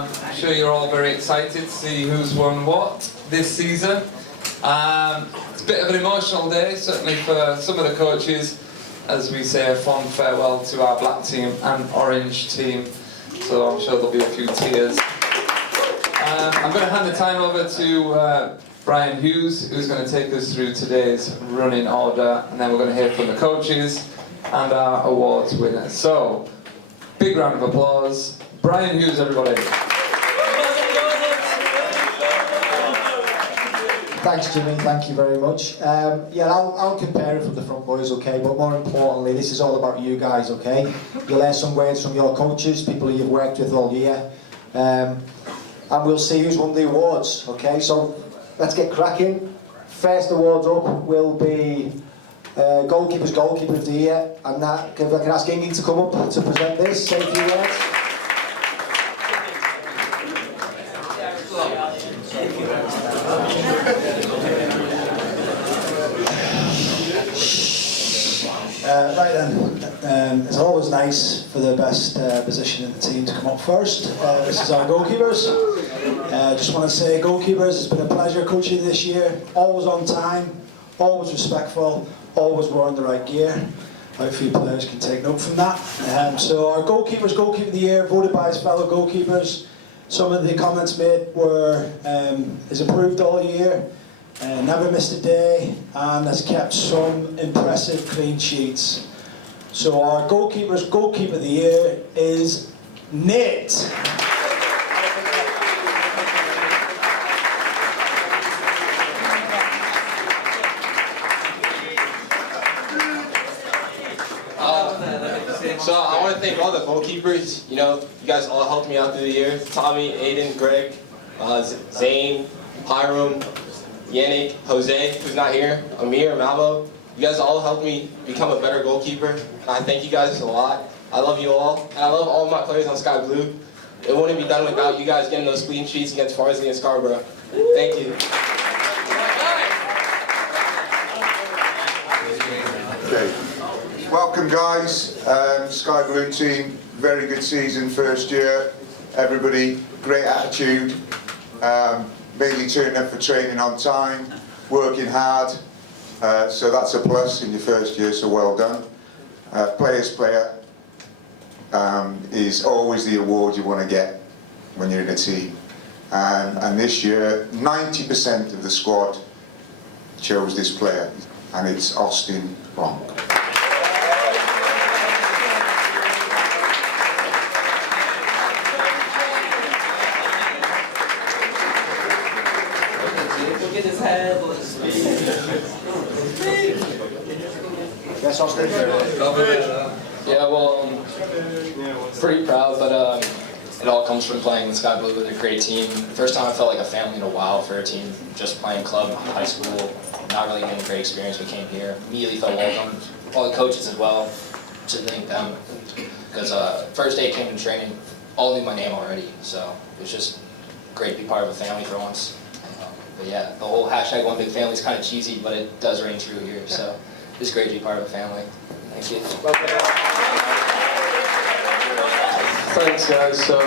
I'm sure you're all very excited to see who's won what this season. It's a bit of an emotional day, certainly for some of the coaches, as we say a fond farewell to our black team and orange team. So I'm sure there'll be a few tears. I'm going to hand the time over to Brian Hughes, who's going to take us through today's running order, and then we're going to hear from the coaches and our awards winners. So, big round of applause. Brian Hughes, everybody. Thanks, Jimmy. Thank you very much. Yeah, I'll compare it from the front boys, okay? But more importantly, this is all about you guys, okay? You'll learn some words from your coaches, people you've worked with all year, and we'll see who's won the awards, okay? So let's get cracking. First awards up will be Goalkeepers Goalkeeper of the Year, and that, if I can ask Ingy to come up to present this, say a few words. Right then, it's always nice for the best position in the team to come up first. This is our goalkeepers. Just want to say, goalkeepers, it's been a pleasure coaching you this year. Always on time, always respectful, always wearing the right gear. Hopefully players can take note from that. So our goalkeepers, Goalkeeper of the Year, voted by his fellow goalkeepers. Some of the comments made were, is improved all year. Never missed a day, and has kept some impressive clean sheets. So our goalkeeper's Goalkeeper of the Year is Nate. So I want to thank all the goalkeepers. You know, you guys all helped me out through the year. Tommy, Aiden, Greg, Zane, Hiram, Yannick, Jose, who's not here, Amir, Malvo. You guys all helped me become a better goalkeeper, and I thank you guys a lot. I love you all, and I love all of my players on Sky Blue. It wouldn't be done without you guys getting those clean sheets against Farsley and Scarborough. Thank you. Okay. Welcome guys, Sky Blue team, very good season first year. Everybody, great attitude. Mainly turning up for training on time, working hard, so that's a plus in your first year, so well done. Player's Player is always the award you want to get when you're in a team. And this year, 90% of the squad chose this player, and it's Austin Bronk. Yes, Austin. Yeah, well, pretty proud, but it all comes from playing in Sky Blue with a great team. First time I felt like a family in a while for a team, just playing club in high school, not really getting great experience. We came here, immediately felt welcome. All the coaches as well, just thank them. Because first day I came to training, all knew my name already, so it was just great to be part of a family for once. But yeah, the whole hashtag One Big Family is kind of cheesy, but it does ring true here, so it's great to be part of a family. Thank you. Thanks guys. So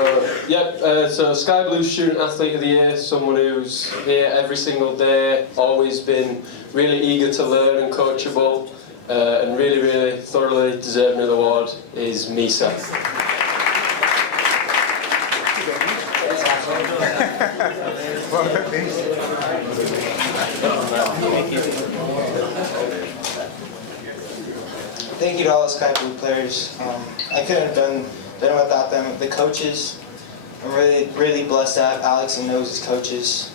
so Sky Blue Student Athlete of the Year, someone who's here every single day, always been really eager to learn and coachable, and really thoroughly deserving of the award is Misa. Thank you to all the Sky Blue players. I couldn't have done it without them. The coaches, I'm really blessed to have Alex and Nose as coaches.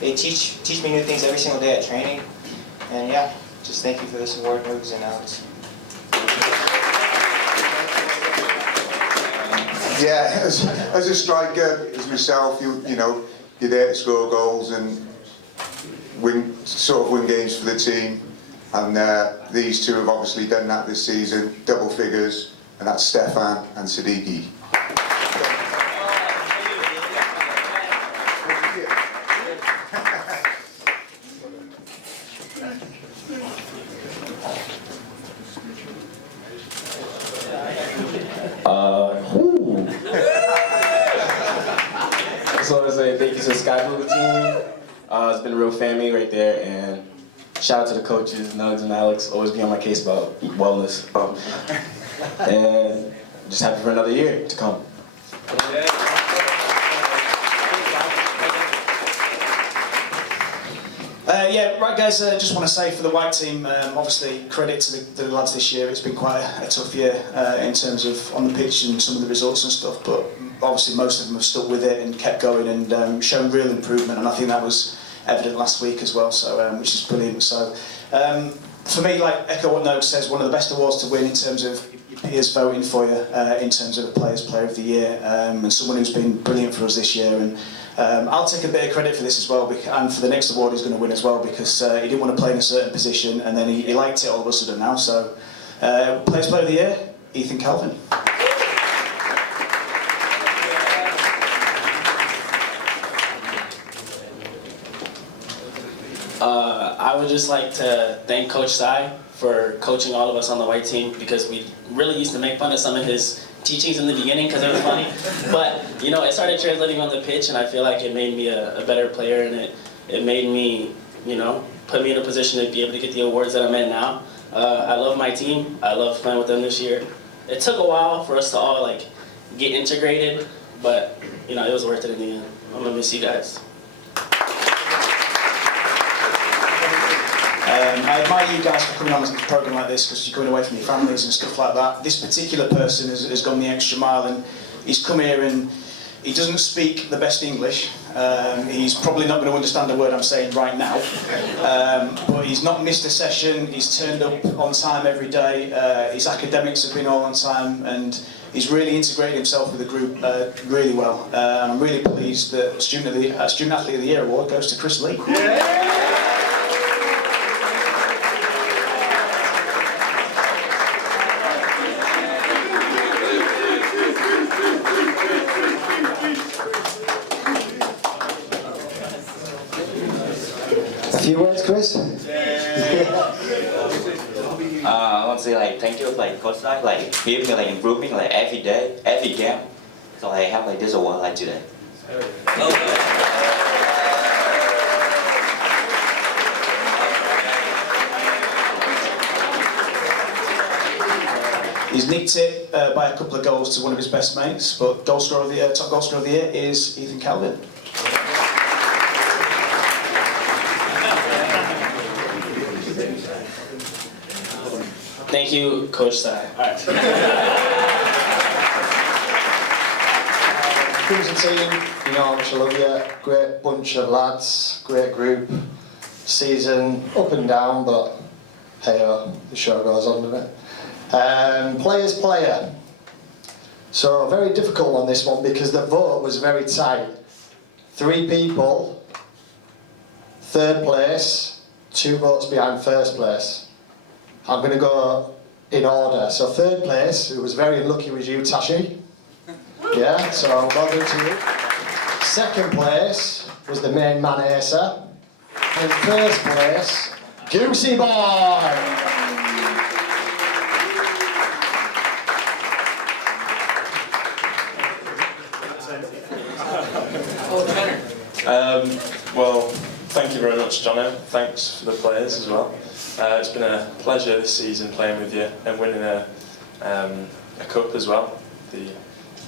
They teach me new things every single day at training. And yeah, just thank you for this award, Nose and Alex. Yeah, as a striker, as myself, you know, you're there to score goals and win games for the team. And these two have obviously done that this season, double figures, and that's Stefan and Siddiki. just want to say thank you to the Sky Blue team. It's been a real family right there, and shout out to the coaches, Nugs and Alex, always be on my case about wellness. And just happy for another year to come. Yeah, right guys, just want to say for the white team, obviously credit to the lads this year. It's been quite a tough year in terms of on the pitch and some of the results and stuff, but obviously most of them have stuck with it and kept going and shown real improvement, and I think that was evident last week as well, so which is brilliant. So for me, like echo what Nogue says, one of the best awards to win in terms of your peers voting for you in terms of the Player of the Year, and someone who's been brilliant for us this year. And I'll take a bit of credit for this as well, and for the next award he's going to win as well, because he didn't want to play in a certain position and then he liked it all of a sudden now. So Player of the Year, Ethan Calvin. I would just like to thank Coach Sai for coaching all of us on the white team, because we really used to make fun of some of his teachings in the beginning because it was funny, but you know, it started translating on the pitch, and I feel like it made me a better player, and it made me, you know, put me in a position to be able to get the awards that I'm at now. I love my team. I love playing with them this year. It took a while for us to all like get integrated, but you know, it was worth it in the end. I'm gonna miss you guys. I admire you guys for coming on a programme like this, because you're going away from your families and stuff like that. This particular person has gone the extra mile, and he's come here and he doesn't speak the best English. He's probably not going to understand a word I'm saying right now, but he's not missed a session. He's turned up on time every day. His academics have been all on time, and he's really integrated himself with the group really well. And I'm really pleased that Student Athlete of the Year award goes to Chris Lee. A few words, Chris? I want to say like thank you like coach like he me like improving like every day, every game. So I have like this award like today. He's nicked it by a couple of goals to one of his best mates, but top goal scorer of the year is Ethan Calvin. Thank you, Coach Sai. All right. Crimson team, you know how much I love you. Great bunch of lads, great group. Season up and down, but hey, the show goes on, doesn't it? Player's player. So very difficult on this one because the vote was very tight. 3 people, third place, 2 votes behind first place. I'm going to go in order. So third place, who was very unlucky, was you, Tashi. Yeah, so well done to you. Second place was the main man, Asa. And first place, Goosey Boy. Well, thank you very much, Jono. Thanks for the players as well. It's been a pleasure this season playing with you and winning a cup as well.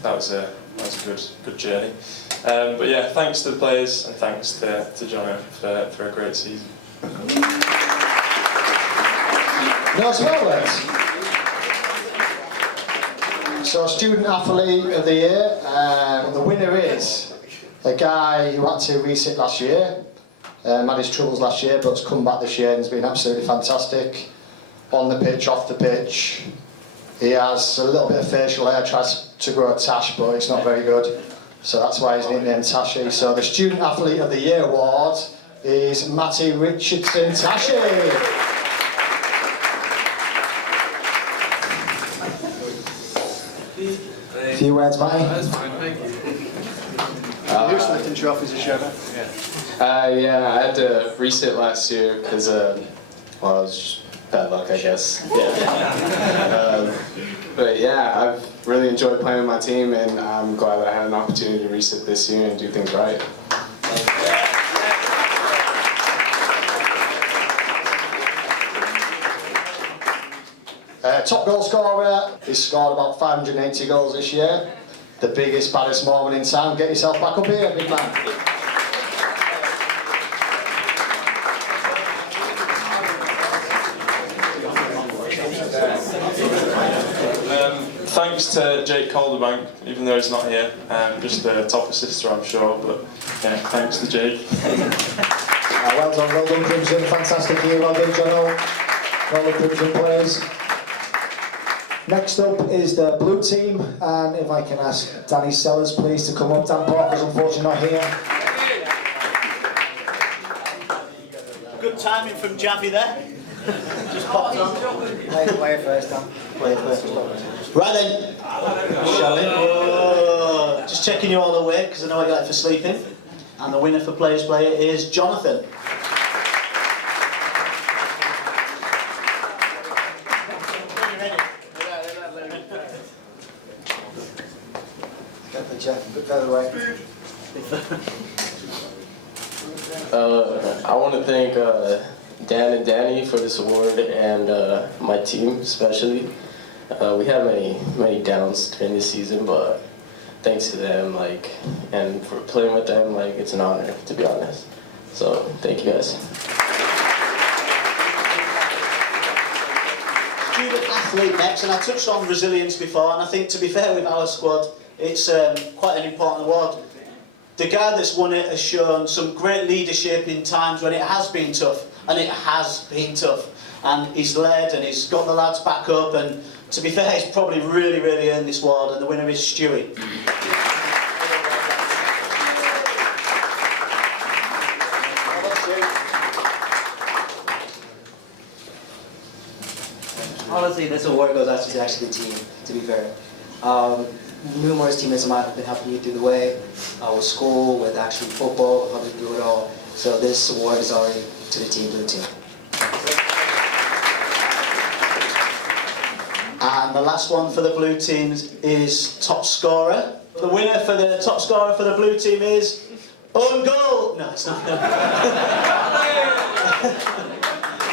That was a good journey. But yeah, thanks to the players and thanks to Jono for a great season. No, as well, lads. So, Student Athlete of the Year, the winner is a guy who had to resit last year. Had his troubles last year, but has come back this year and has been absolutely fantastic. On the pitch, off the pitch. He has a little bit of facial hair, tries to grow a tash, but it's not very good. So that's why he's nicknamed Tashi. So the Student Athlete of the Year award is Matty Richardson Tashi. A few words, Matty? That's fine, thank you. You're selecting trophies as Trevor. Yeah, I had to resit last year because I was bad luck, I guess. Yeah. But yeah, I've really enjoyed playing with my team, and I'm glad that I had an opportunity to reset this year and do things right. Top goal scorer, he's scored about 580 goals this year. The biggest, baddest moment in town. Get yourself back up here, big man. Thanks to Jake Calderbank, even though he's not here. Just a top assister, I'm sure, but yeah, thanks to Jake. Well done, Crimson. Fantastic year. Well done, Jono. Well done, Crimson players. Next up is the blue team, and if I can ask Danny Sellers please to come up. Dan Parker's unfortunately not here. Good timing from Javi there. Just popped on. Play it first, Dan. Play it first. Right then, shall we? Oh, just checking you all awake because I know what you like for sleeping. And the winner for Players Player is Jonathan. I want to thank Dan and Danny for this award, and my team especially. We had many downs during this season, but thanks to them, and for playing with them, it's an honor, to be honest. So thank you guys. Student athlete next, and I touched on resilience before, and I think, to be fair with our squad, it's quite an important award. The guy that's won it has shown some great leadership in times when it has been tough, and it has been tough. And he's led, and he's got the lads back up, and to be fair, he's probably really earned this award, and the winner is Stewie. Honestly, this award goes out to actually the team, to be fair. Numerous teammates of mine have been helping me through the way, with school, with actually football, helping through it all. So this award is already to the team, blue team. And the last one for the blue team is top scorer. The winner for the top scorer for the blue team is own goal. No, it's not.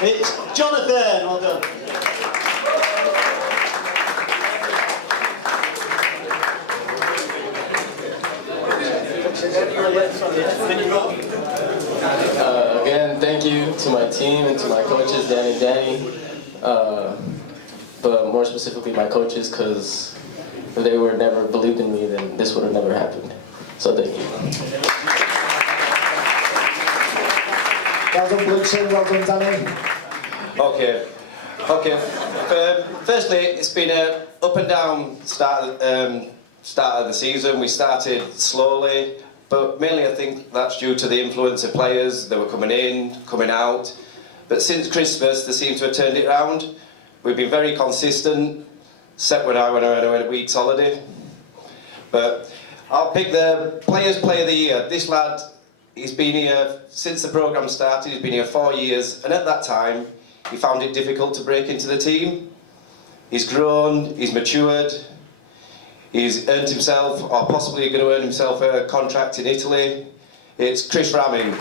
It's Jonathan. Well done. Again, thank you to my team and to my coaches, Dan and Danny. But more specifically my coaches, because if they would never believed in me, then this would have never happened. So thank you. Well done, blue team. Well done, Danny. Okay. Firstly, it's been an up and down start of the season. We started slowly, but mainly I think that's due to the influence of players. They were coming in, coming out. But since Christmas, they seem to have turned it around. We've been very consistent, except when I went away a week's holiday. But I'll pick the Players Player of the Year. This lad, he's been here since the programme started. He's been here 4 years, and at that time, he found it difficult to break into the team. He's grown, he's matured, he's earned himself, or possibly going to earn himself, a contract in Italy. It's Chris Ramming.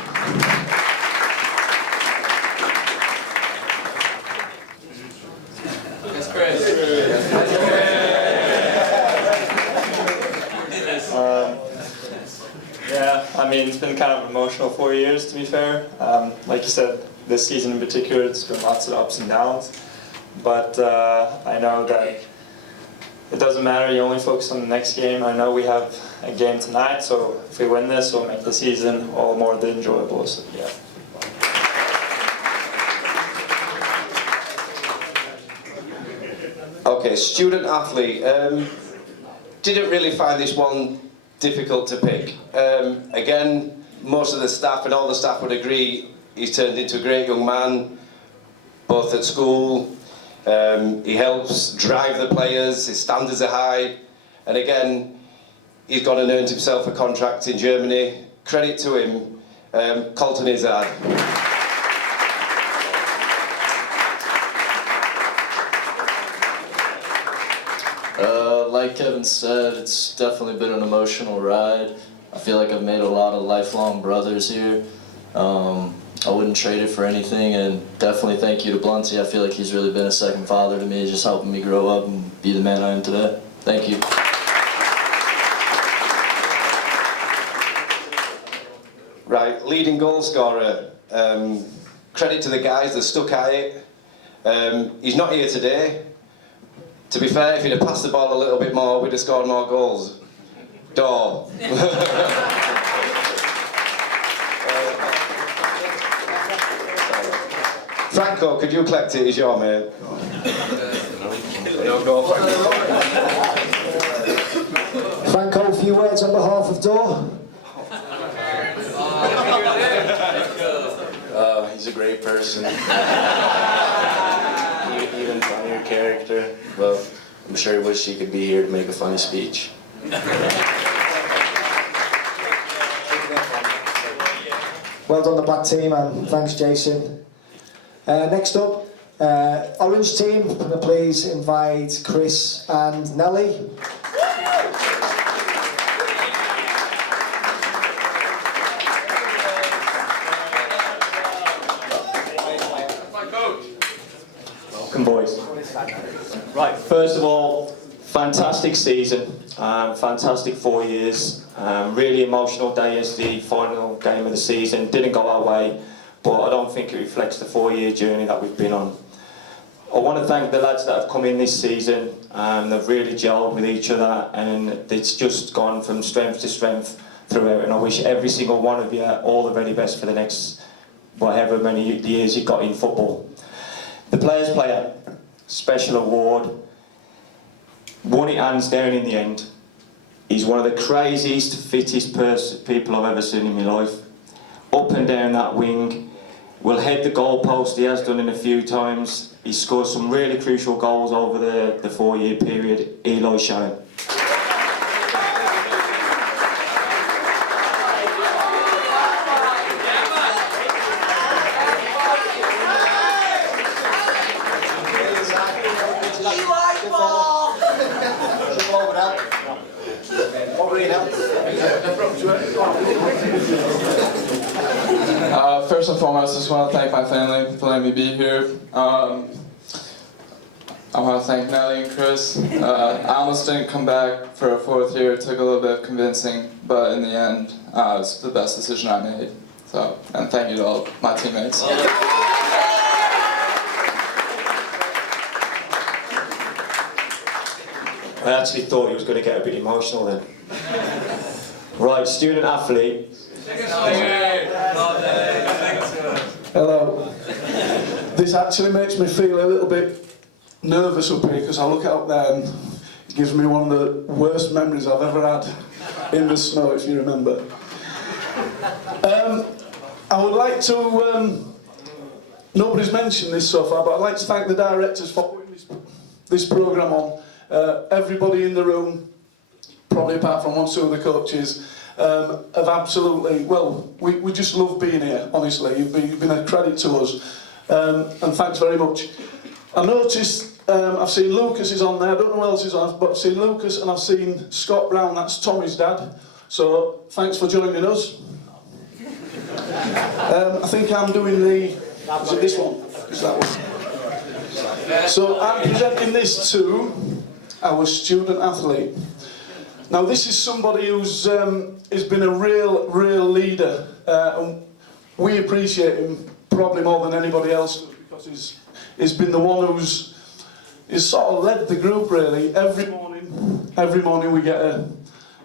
That's great. Yeah, I mean, it's been kind of emotional 4 years, to be fair. Like you said, this season in particular, it's been lots of ups and downs. But I know that it doesn't matter, you only focus on the next game. I know we have a game tonight, so if we win this, we'll make the season all more enjoyable. So, yeah. Okay, student athlete. Didn't really find this one difficult to pick. Again, most of the staff and all the staff would agree he's turned into a great young man, both at school. He helps drive the players, his standards are high, and again, he's gone and earned himself a contract in Germany. Credit to him, Colton Izzard. like Kevin said, it's definitely been an emotional ride. I feel like I've made a lot of lifelong brothers here. I wouldn't trade it for anything, and definitely thank you to Blunty. I feel like he's really been a second father to me, just helping me grow up and be the man I am today. Thank you. Right, leading goal scorer. Credit to the guys that stuck at it. He's not here today. To be fair, if he'd have passed the ball a little bit more, we'd have scored more goals. Door. Franco, could you collect it? He's your mate. Franco, a few words on behalf of Dor. He's a great person. Even funnier character. Well, I'm sure he wished he could be here to make a funny speech. Well done, the black team, and thanks, Jason. Next up, orange team. Can I please invite Chris and Nelly? Welcome, boys. Right, first of all, fantastic season, fantastic 4 years. Really emotional day as the final game of the season. Didn't go our way, but I don't think it reflects the 4-year journey that we've been on. I want to thank the lads that have come in this season. They've really gelled with each other, and it's just gone from strength to strength throughout. And I wish every single one of you all the very best for the next whatever many years you've got in football. The Players Player Special Award, won it hands down in the end. He's one of the craziest, fittest people I've ever seen in my life. Up and down that wing, will head the goalpost, he has done it a few times. He scored some really crucial goals over the 4-year period. Eli Shannon. First and foremost, I just want to thank my family for letting me be here. I want to thank Nelly and Chris. I almost didn't come back for a 4th year. It took a little bit of convincing, but in the end, it was the best decision I made. So, and thank you to all my teammates. I actually thought he was going to get a bit emotional then. Right, student athlete. Hello. This actually makes me feel a little bit nervous up here because I look out there and it gives me one of the worst memories I've ever had in the snow, if you remember. I would like to, nobody's mentioned this so far, but I'd like to thank the directors for putting this programme on. Everybody in the room, probably apart from 1 or 2 of the coaches, have absolutely, well, we just love being here, honestly. You've been a credit to us, and thanks very much. I noticed, I've seen Lucas is on there, I don't know who else is on, but I've seen Lucas and I've seen Scott Brown, that's Tommy's dad, so thanks for joining us. I think I'm doing the, is it this one? Is that one? So I'm presenting this to our student athlete. Now this is somebody who's has been a real leader, and we appreciate him probably more than anybody else because he's been the one he's sort of led the group really. Every morning we get a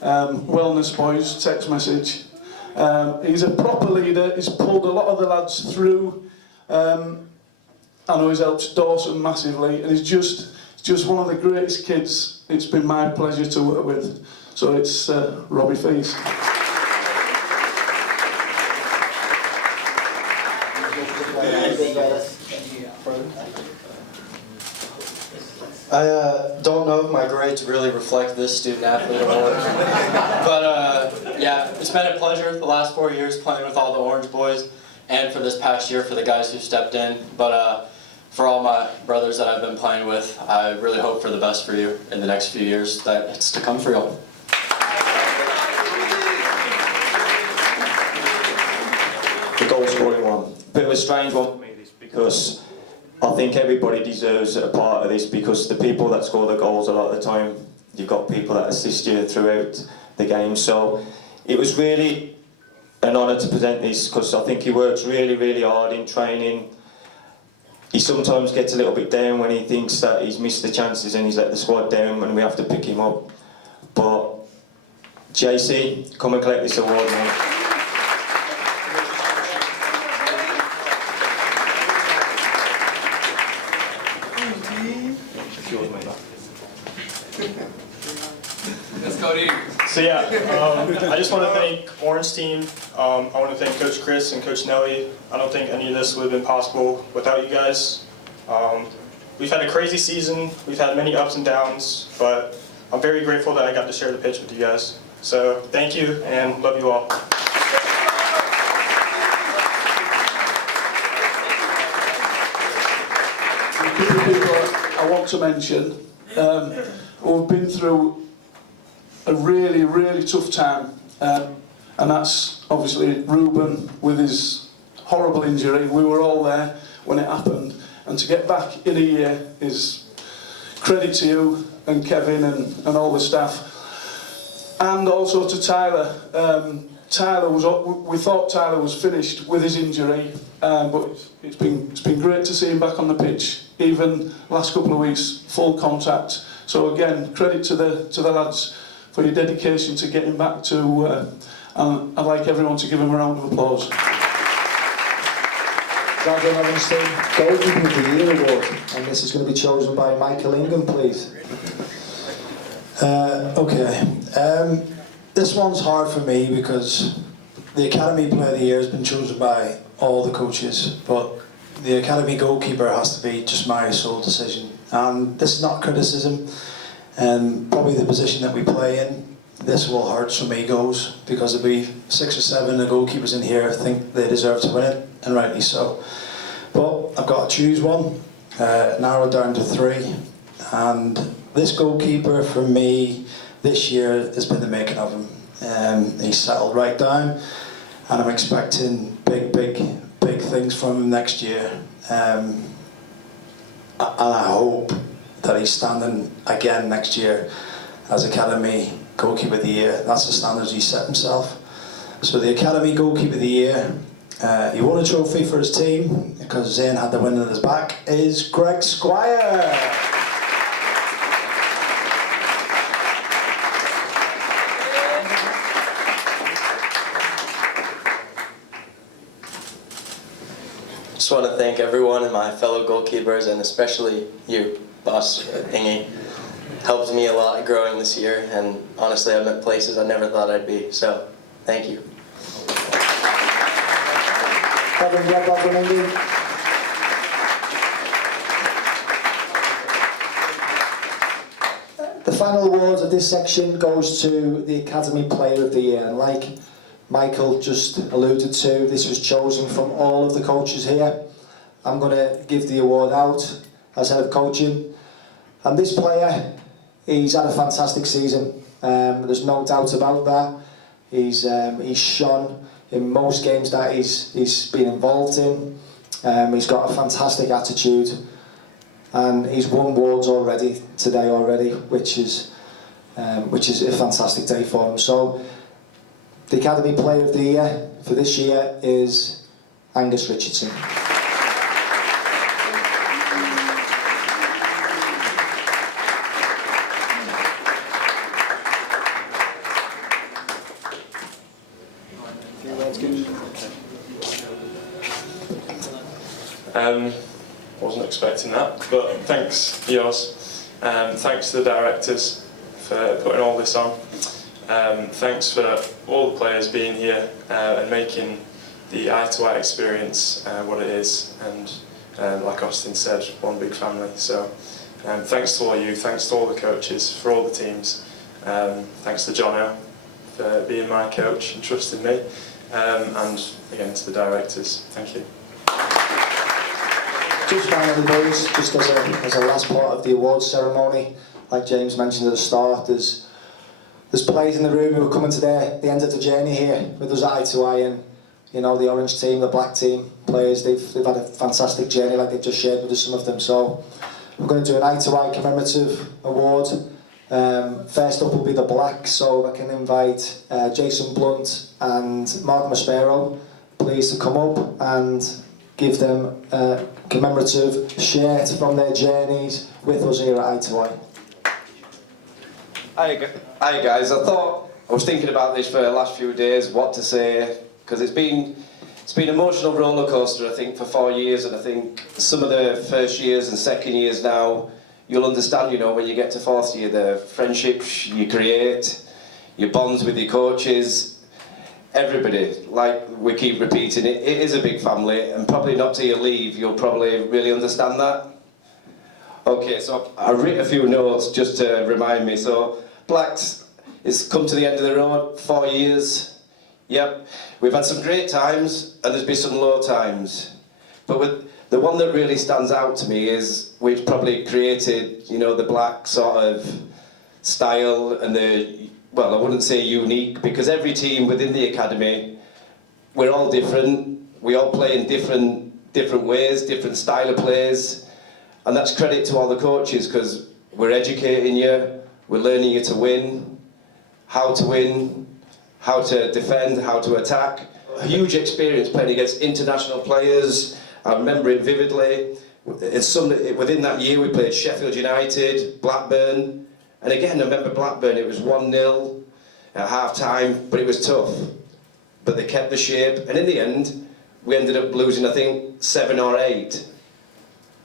wellness boys text message. He's a proper leader. He's pulled a lot of the lads through. I know he's helped Dawson massively, and he's just one of the greatest kids it's been my pleasure to work with. So it's Robbie Feast. I don't know if my grades really reflect this student athlete award, but yeah, it's been a pleasure the last 4 years playing with all the Orange boys, and for this past year for the guys who stepped in. But for all my brothers that I've been playing with, I really hope for the best for you in the next few years that it's to come for you. The goal scoring one. Bit of a strange one for me, this, because I think everybody deserves a part of this, because the people that score the goals a lot of the time, you've got people that assist you throughout the game. So it was really an honour to present this, because I think he works really, really hard in training. He sometimes gets a little bit down when he thinks that he's missed the chances and he's let the squad down and we have to pick him up. But JC, come and collect this award, mate. Let's go to you. So yeah, I just want to thank Orange Team. I want to thank Coach Chris and Coach Nelly. I don't think any of this would have been possible without you guys. We've had a crazy season. We've had many ups and downs, but I'm very grateful that I got to share the pitch with you guys. So thank you and love you all. A couple of people I want to mention who've been through a really, really tough time, and that's obviously Ruben with his horrible injury. We were all there when it happened, and to get back in a year is credit to you and Kevin and all the staff, and also to Tyler. We thought Tyler was finished with his injury, but it's been great to see him back on the pitch. Even last couple of weeks, full contact. So again, credit to the lads for your dedication to getting back to. And I'd like everyone to give him a round of applause. Well done, Livingston. Goalkeeper of the Year award, and this is going to be chosen by Michael Ingham, please. Okay. This one's hard for me because the Academy Player of the Year has been chosen by all the coaches, but the Academy Goalkeeper has to be just my sole decision. And this is not criticism, and probably the position that we play in, this will hurt some egos, because there'll be 6 or 7 of the goalkeepers in here think they deserve to win it, and rightly so. But I've got to choose one, narrowed down to 3, and this goalkeeper for me this year has been the making of him. He's settled right down, and I'm expecting big things from him next year. And I hope that he's standing again next year as Academy Goalkeeper of the Year. That's the standards he set himself. So the Academy Goalkeeper of the Year, he won a trophy for his team because Zane had the win on his back, is Greg Squire. Just want to thank everyone and my fellow goalkeepers, and especially you, boss Ingy. Helped me a lot growing this year, and honestly I'm at places I never thought I'd be, so thank you. The final award of this section goes to the Academy Player of the Year, and like Michael just alluded to, this was chosen from all of the coaches here. I'm going to give the award out as head of coaching, and this player, he's had a fantastic season. There's no doubt about that. He's shone in most games that he's been involved in. He's got a fantastic attitude, and he's won awards today already, which is a fantastic day for him. So the Academy Player of the Year for this year is Angus Richardson. Wasn't expecting that, but thanks, Eos. Thanks to the directors for putting all this on. Thanks for all the players being here and making the eye-to-eye experience what it is, and like Austin said, one big family. So thanks to all you, thanks to all the coaches, for all the teams. Thanks to Jono for being my coach and trusting me, and again to the directors. Thank you. Just finally, boys, just as a last part of the awards ceremony, like James mentioned at the start, there's players in the room who are coming to the end of the journey here with us eye to eye, and you know, the orange team, the black team players, they've had a fantastic journey, like they've just shared with us, some of them. So we're going to do an eye to eye commemorative award. First up will be the black, so I can invite Jason Blunt and Mark Maspero, please, to come up and give them a commemorative shirt from their journeys with us here at Eye to Eye. Hi guys, I was thinking about this for the last few days, what to say, because it's been an emotional roller coaster, I think, for 4 years, and I think some of the first years and second years now, you'll understand, you know, when you get to fourth year, the friendships you create, your bonds with your coaches, everybody, like we keep repeating, it is a big family, and probably not till you leave, you'll probably really understand that. Okay, so I wrote a few notes just to remind me. So, Blacks, it's come to the end of the road, 4 years. Yep, we've had some great times, and there's been some low times. But with the one that really stands out to me is we've probably created, you know, the Black sort of style and the, well, I wouldn't say unique, because every team within the academy, we're all different. We all play in different ways, different style of plays. And that's credit to all the coaches, because we're educating you, we're learning you to win, how to defend, how to attack. A huge experience playing against international players. I remember it vividly. Within that year we played Sheffield United, Blackburn, and again I remember Blackburn, it was 1-0 at half time, but it was tough. But they kept the shape, and in the end we ended up losing, I think, 7 or 8.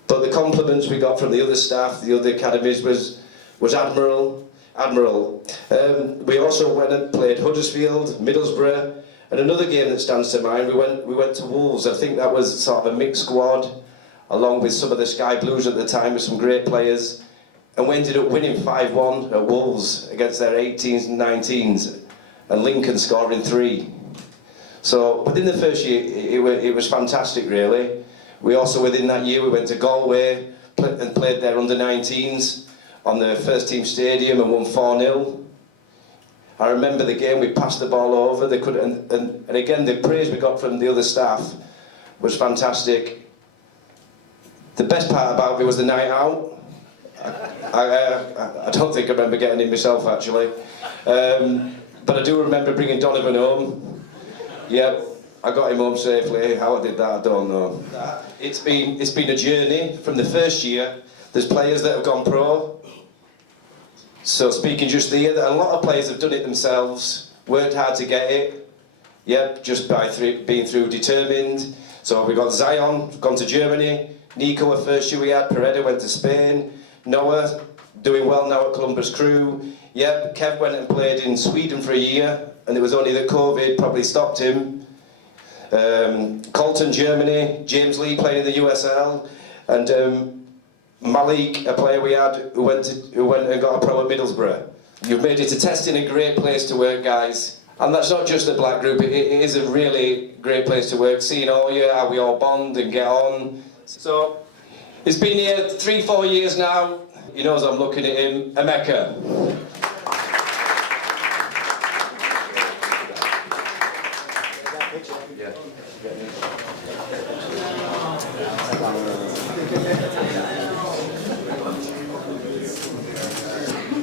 But the compliments we got from the other staff, the other academies, was admirable. We also went and played Huddersfield, Middlesbrough, and another game that stands to mind, we went to Wolves. I think that was sort of a mixed squad, along with some of the Sky Blues at the time, with some great players, and we ended up winning 5-1 at Wolves against their 18s and 19s, and Lincoln scoring 3. So within the first year, it was fantastic, really. We also, within that year, we went to Galway and played their under-19s on the first team stadium and won 4-0. I remember the game, we passed the ball over, they could, and again, the praise we got from the other staff was fantastic. The best part about it was the night out. I don't think I remember getting in myself, actually. But I do remember bringing Donovan home. Yep. I got him home safely. How I did that, I don't know. It's been a journey from the first year. There's players that have gone pro. So speaking just there, a lot of players have done it themselves, worked hard to get it. Yep, just by being through determined. So we got Zion, gone to Germany. Nico, a first year we had. Pereda went to Spain. Noah, doing well now at Columbus Crew. Yep, Kev went and played in Sweden for a year, and it was only that COVID probably stopped him. Colton, Germany, James Lee playing in the USL, and Malik, a player we had who went and got a pro at Middlesbrough. You've made it a testing, a great place to work, guys. And that's not just the Black group, it is a really great place to work, seeing all you, how we all bond and get on. So, it's been here 3-4 years now. He knows I'm looking at him. Emeka.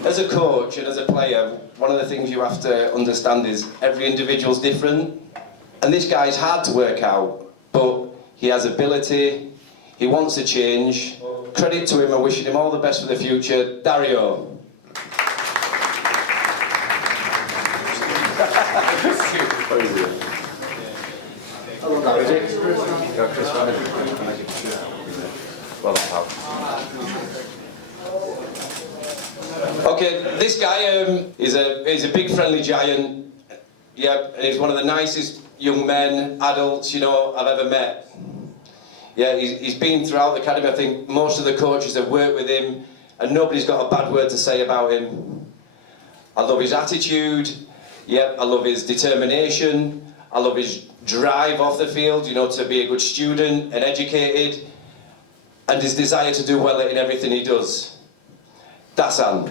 As a coach and as a player, one of the things you have to understand is every individual's different. And this guy's hard to work out, but he has ability, he wants to change. Credit to him and wishing him all the best for the future. Dario. Okay, this guy is a big friendly giant. Yep, and he's one of the nicest young men, adults, you know, I've ever met. Yeah, he's been throughout the academy. I think most of the coaches have worked with him, and nobody's got a bad word to say about him. I love his attitude. Yep, I love his determination. I love his drive off the field, you know, to be a good student and educated. and his desire to do well in everything he does. Dasan.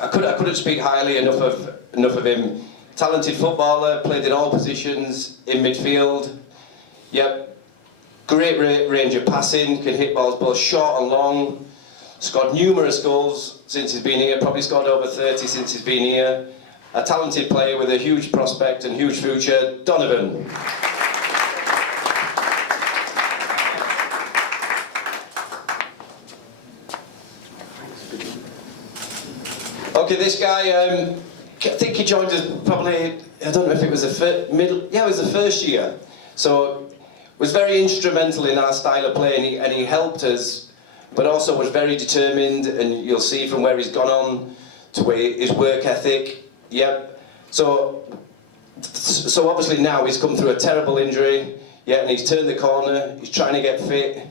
I couldn't speak highly enough of him. Talented footballer, played in all positions in midfield. Yep, great range of passing, can hit balls both short and long. Scored numerous goals since he's been here, probably scored over 30 since he's been here. A talented player with a huge prospect and huge future, Donovan. Okay, this guy, I think he joined us probably, I don't know if it was it was the first year. So, was very instrumental in our style of play, and he helped us, but also was very determined, and you'll see from where he's gone on to where his work ethic. Yep. So obviously now he's come through a terrible injury, yeah, and he's turned the corner. He's trying to get fit.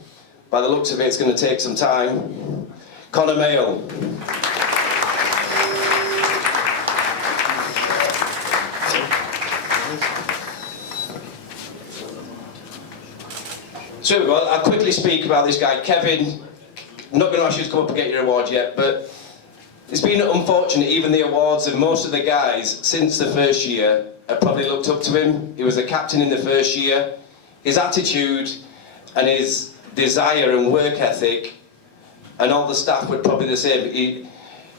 By the looks of it, it's going to take some time. Conor Mayo. So here we go. I'll quickly speak about this guy, Kevin. I'm not going to ask you to come up and get your award yet, but it's been unfortunate, even the awards, and most of the guys since the first year have probably looked up to him. He was the captain in the first year. His attitude and his desire and work ethic, and all the staff would probably the same.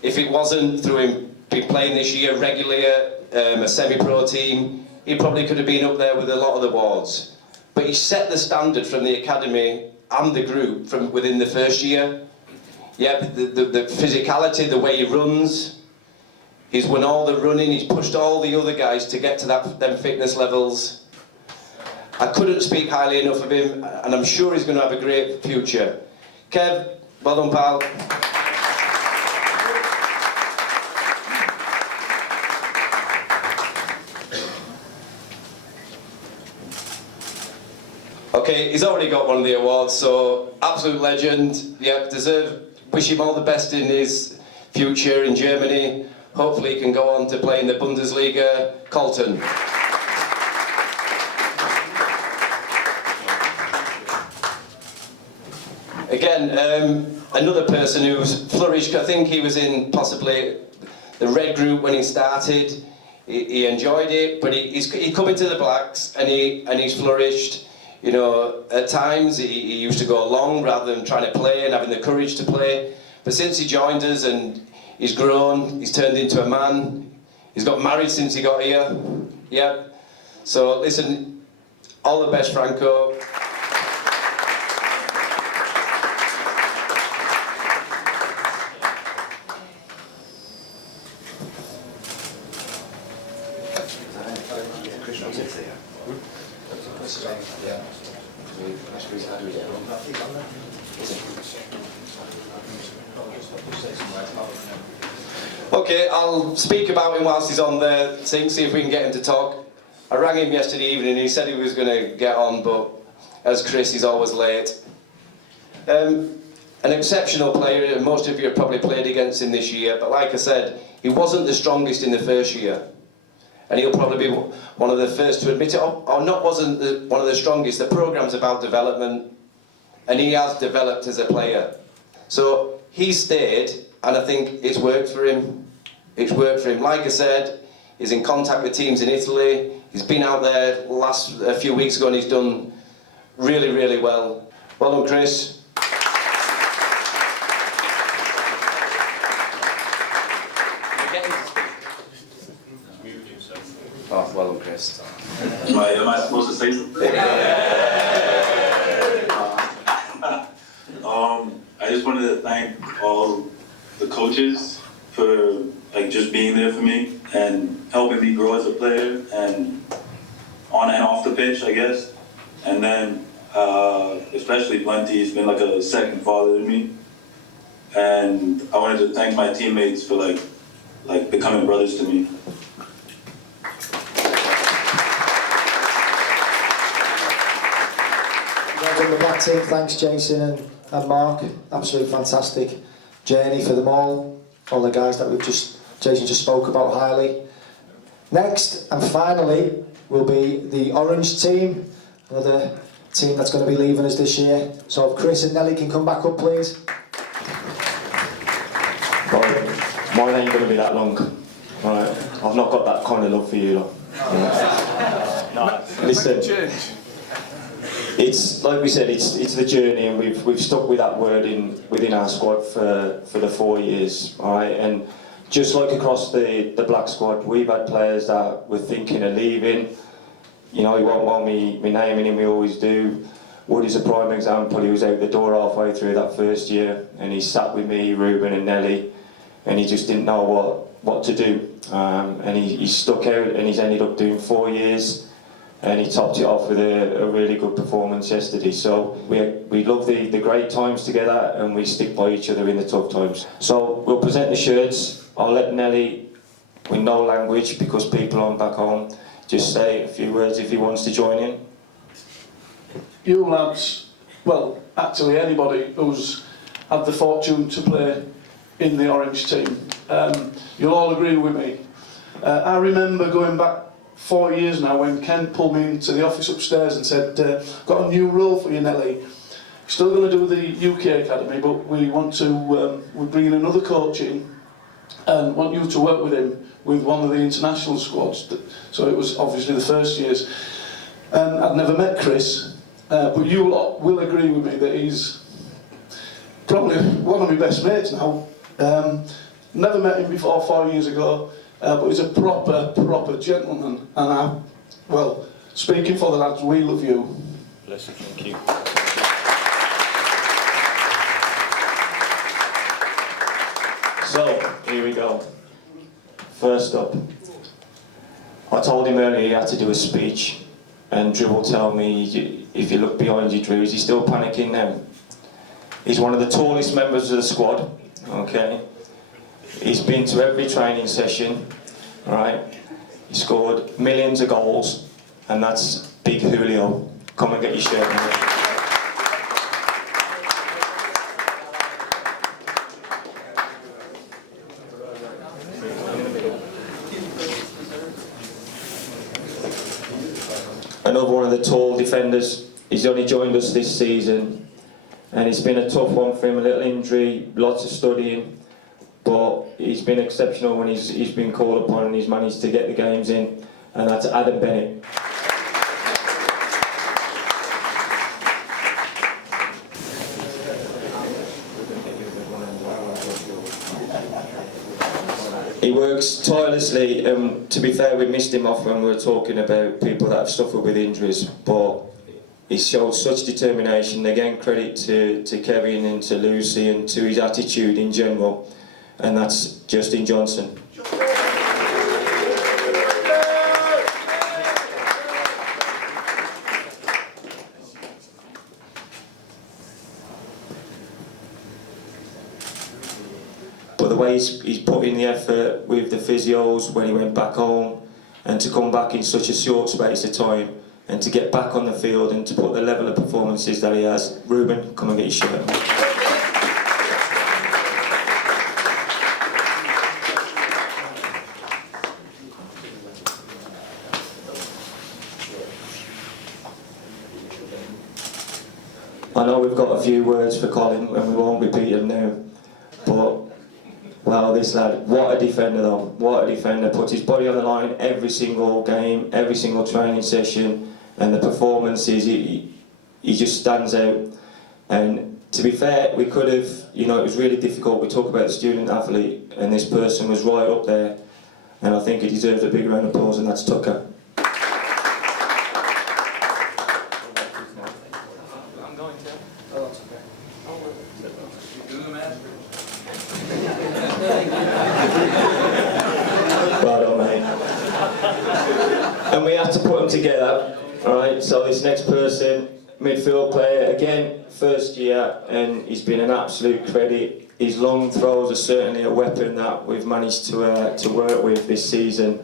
If it wasn't through him been playing this year regularly at a semi-pro team, he probably could have been up there with a lot of the awards. But he set the standard from the academy and the group from within the first year. Yeah, the physicality, the way he runs, he's won all the running, he's pushed all the other guys to get to them fitness levels. I couldn't speak highly enough of him, and I'm sure he's going to have a great future. Kev, well done, pal. Okay, he's already got one of the awards, so absolute legend. Yeah, wish him all the best in his future in Germany. Hopefully he can go on to play in the Bundesliga, Colton. Again, another person who's flourished. I think he was in possibly the red group when he started. He enjoyed it, but he's come into the Blacks and he's flourished. You know, at times he used to go along rather than trying to play and having the courage to play. But since he joined us and he's grown, he's turned into a man. He's got married since he got here. Yep. So listen, all the best, Franco. Okay, I'll speak about him whilst he's on the thing, see if we can get him to talk. I rang him yesterday evening, he said he was going to get on, but as Chris, he's always late. An exceptional player, and most of you have probably played against him this year, but like I said, he wasn't the strongest in the first year. And he'll probably be one of the first to admit it, or not wasn't one of the strongest. The programme's about development, and he has developed as a player. So he stayed, and I think it's worked for him. It's worked for him. Like I said, he's in contact with teams in Italy. He's been out there a few weeks ago, and he's done really, really well. Well done, Chris. Oh, well done, Chris. Am I supposed to say something? I just wanted to thank all the coaches for just being there for me and helping me grow as a player and on and off the pitch, I guess. And then especially Plenty, he's been like a second father to me. And I wanted to thank my teammates for like becoming brothers to me. From the Black team, thanks Jason and Mark. Absolutely fantastic journey for them all. all the guys that Jason just spoke about highly. Next and finally will be the Orange team, another team that's going to be leaving us this year. So if Chris and Nelly can come back up, please. Well, mine ain't going to be that long. Right. I've not got that kind of love for you lot. No, listen. It's like we said. It's the journey, and we've stuck with that word within our squad for the 4 years. All right, and just like across the black squad, we've had players that were thinking of leaving. You know, he won't want me naming him. We always do. Woody's a prime example. He was out the door halfway through that first year, and he sat with me, Ruben, and Nelly, and he just didn't know what to do. And he stuck out, and he's ended up doing 4 years. And he topped it off with a really good performance yesterday. So we love the great times together, and we stick by each other in the tough times. So we'll present the shirts. I'll let Nelly, with no language because people aren't back home, just say a few words if he wants to join in. You lads, well, actually anybody who's had the fortune to play in the Orange team, you'll all agree with me. I remember going back 4 years now when Ken pulled me into the office upstairs and said, got a new role for you, Nelly. Still going to do the UK Academy, but we want to, we're bringing another coach in and want you to work with him with one of the international squads. So it was obviously the first years. And I'd never met Chris, but you lot will agree with me that he's probably one of my best mates now. Never met him before 4 years ago. But he's a proper gentleman, and well, speaking for the lads, we love you. Bless you, thank you. So, here we go. First up, I told him earlier he had to do a speech, and Drew will tell me, if you look behind you, Drew, is he still panicking now? He's one of the tallest members of the squad, okay? He's been to every training session, right? He scored millions of goals, and that's Big Julio. Come and get your shirt, mate. Another one of the tall defenders. He's only joined us this season, and it's been a tough one for him, a little injury, lots of studying. But he's been exceptional when he's been called upon, and he's managed to get the games in, and that's Adam Bennett. He works tirelessly, and to be fair, we missed him off when we were talking about people that have suffered with injuries, but he showed such determination. Again, credit to Kevin and to Lucy and to his attitude in general. And that's Justin Johnson. But the way he's put in the effort with the physios when he went back home, and to come back in such a short space of time, and to get back on the field and to put the level of performances that he has. Ruben, come and get your shirt. I know we've got a few words for Colin and we won't repeat them now, but wow, this lad, what a defender though, what a defender, puts his body on the line every single game, every single training session, and the performances, he just stands out. And to be fair, we could have, you know, it was really difficult. We talk about the student athlete, and this person was right up there, and I think he deserves a big round of applause, and that's Tucker. And we had to put them together, alright? So this next person, midfield player, again, first year, and he's been an absolute credit. His long throws are certainly a weapon that we've managed to work with this season.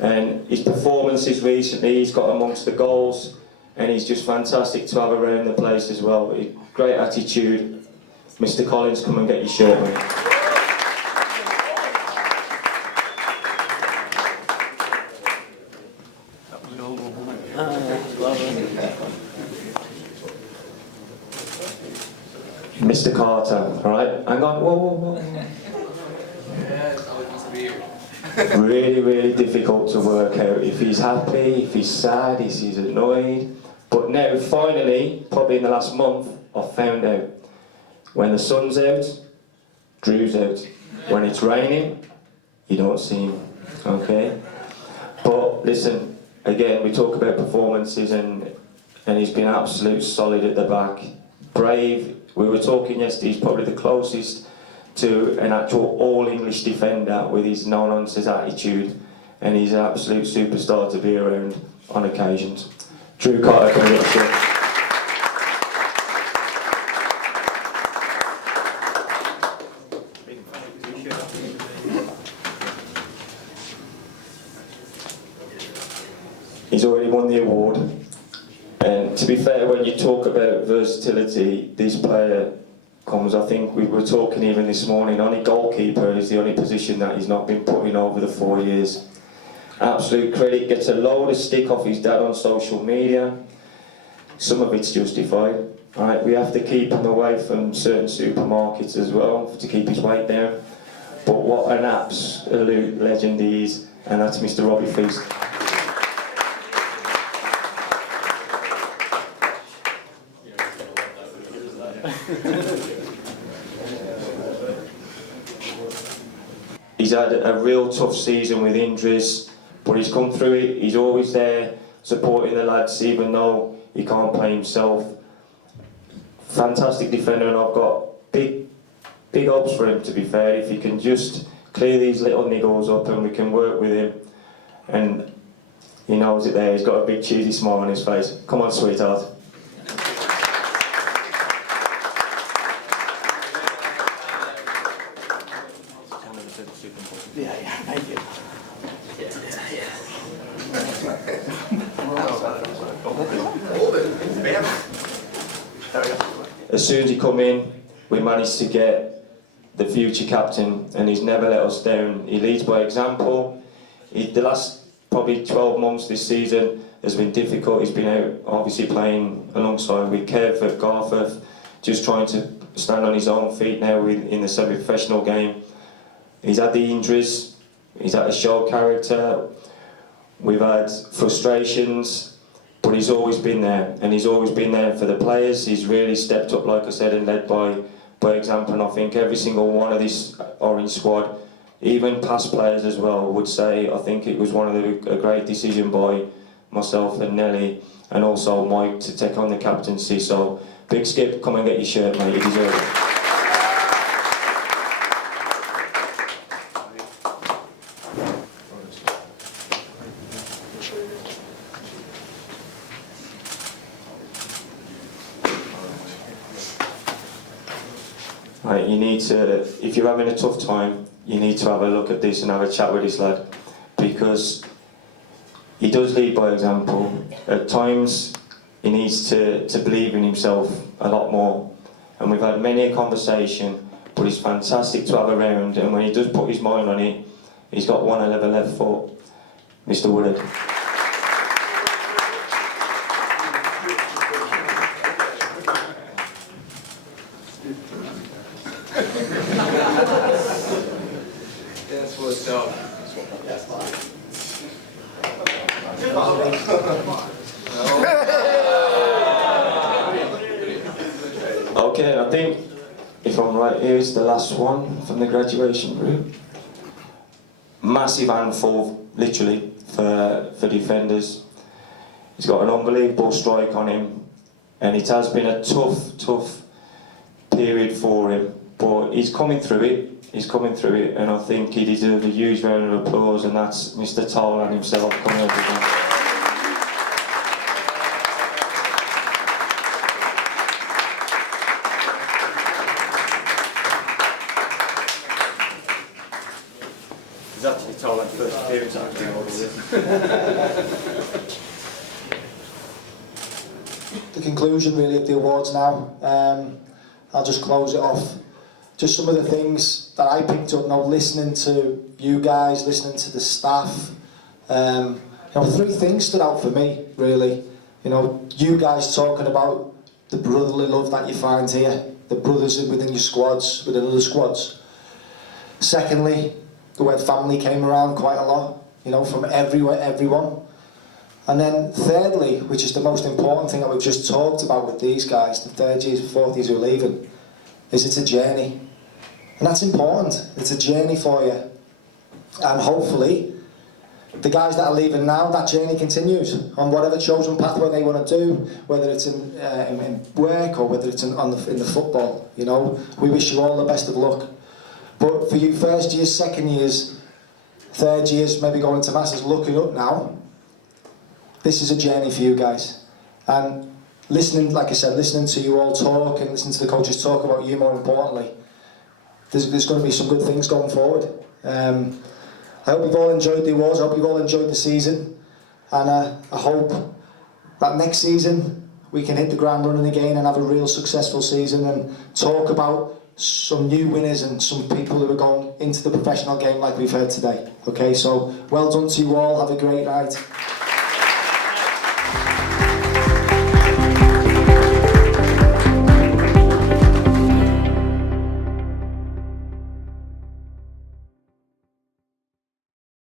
And his performances recently, he's got amongst the goals, and he's just fantastic to have around the place as well. Great attitude. Mr. Collins, come and get your shirt, mate. Mr. Carter, alright? Hang on, whoa, whoa, whoa. Yeah, it's always nice to be here. Really, really difficult to work out if he's happy, if he's sad, if he's annoyed. But now, finally, probably in the last month, I've found out. When the sun's out, Drew's out. When it's raining, you don't see him, okay? But listen, again, we talk about performances and he's been absolute solid at the back. Brave. We were talking yesterday, he's probably the closest to an actual all-English defender with his no-nonsense attitude, and he's an absolute superstar to be around on occasions. Drew Carter, can we get you? He's already won the award, and to be fair, when you talk about versatility, this player comes, I think we were talking even this morning, only goalkeeper is the only position that he's not been put in over the 4 years. Absolute credit, gets a load of stick off his dad on social media. Some of it's justified. Right? We have to keep him away from certain supermarkets as well to keep his weight down. But what an absolute legend he is, and that's Mr. Robbie Feast. He's had a real tough season with injuries, but he's come through it. He's always there supporting the lads, even though he can't play himself. Fantastic defender, and I've got big hopes for him, to be fair. If he can just clear these little niggles up and we can work with him, and he knows it there. He's got a big cheesy smile on his face. Come on, sweetheart. Thank you. As soon as he come in, we managed to get the future captain, and he's never let us down. He leads by example. The last probably 12 months this season has been difficult. He's been out obviously playing alongside with Kev at Garforth, just trying to stand on his own feet now in the semi-professional game. He's had the injuries, he's had to show character, we've had frustrations, but he's always been there, and he's always been there for the players. He's really stepped up, like I said, and led by example, and I think every single one of this Orange squad, even past players as well, would say I think it was a great decision by myself and Nelly, and also Mike, to take on the captaincy. So, big Skip, come and get your shirt, mate, you deserve it. Right, you need to, if you're having a tough time, you need to have a look at this and have a chat with this lad, because he does lead by example. At times, he needs to believe in himself a lot more, and we've had many a conversation, but he's fantastic to have around, and when he does put his mind on it, he's got one hell of a left foot. Mr. Woodard. Yes, what's up? Okay, I think, if I'm right, here's the last one from the graduation group. Massive handful, literally, for defenders. He's got an unbelievable strike on him, and it has been a tough period for him, but he's coming through it. And I think he deserves a huge round of applause, and that's Mr. Tolan himself coming over again. It's actually Tolan's first appearance after all of this. The conclusion really of the awards now. I'll just close it off. Just some of the things that I picked up now, listening to you guys, listening to the staff. Three things stood out for me, really. You guys talking about the brotherly love that you find here. the brothers within your squads, within other squads. Secondly, the word family came around quite a lot, you know, from everyone. And then thirdly, which is the most important thing that we've just talked about with these guys, the third years, fourth years who are leaving, is it's a journey. And that's important. It's a journey for you. And hopefully, the guys that are leaving now, that journey continues on whatever chosen pathway they want to do, whether it's in work or whether it's in the football. You know, we wish you all the best of luck. But for you first years, second years, third years, maybe going to Masters, looking up now, this is a journey for you guys. And listening, like I said, listening to you all talk and listening to the coaches talk about you more importantly, there's going to be some good things going forward. I hope you've all enjoyed the awards, I hope you've all enjoyed the season, and I hope that next season we can hit the ground running again and have a real successful season and talk about some new winners and some people who are going into the professional game like we've heard today. Okay, so well done to you all, have a great night.